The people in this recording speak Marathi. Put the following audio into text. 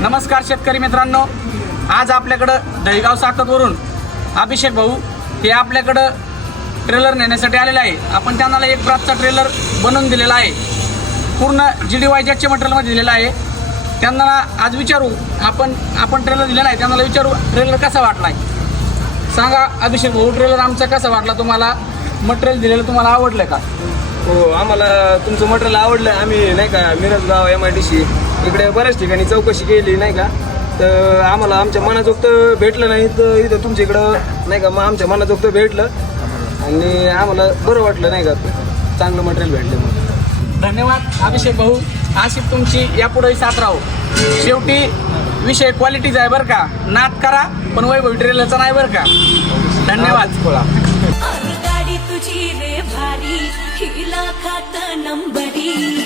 नमस्कार शेतकरी मित्रांनो, आज आपल्याकडं दहीगाव साकतवरून अभिषेक भाऊ हे आपल्याकडं ट्रेलर नेण्यासाठी आलेले आहे. आपण त्यांना एक ब्रासचा ट्रेलर बनवून दिलेला आहे, पूर्ण GDYच्या मटेरियलमध्ये दिलेला आहे. त्यांना आज विचारू, आपण ट्रेलर दिलेला आहे, त्यांना विचारू ट्रेलर कसा वाटला आहे. सांगा अभिषेक भाऊ, ट्रेलर आमचा कसा वाटला तुम्हाला? मटेरियल दिलेलं तुम्हाला आवडलं का? हो, आम्हाला तुमचं मटेरियल आवडलं. आम्ही नाही का मिरजगाव MIDC इकडे बऱ्याच ठिकाणी चौकशी केली नाही का, तर आम्हाला आमच्या मनाजोगतं भेटलं नाही, तर इथं तुमच्या इकडं नाही का मग आमच्या मनाजोगतं भेटलं आणि आम्हाला बरं वाटलं नाही का, चांगलं मटेरियल भेटलं. मग धन्यवाद अभिषेक भाऊ, अशी तुमची यापुढेही साथ राहू. शेवटी विषय क्वालिटीचा आहे बरं का, नाद करा पण वैभव ट्रेलरचा नाही बरं का. धन्यवाद. गाडी तुझी रे भारी, हिला खात नंबरी.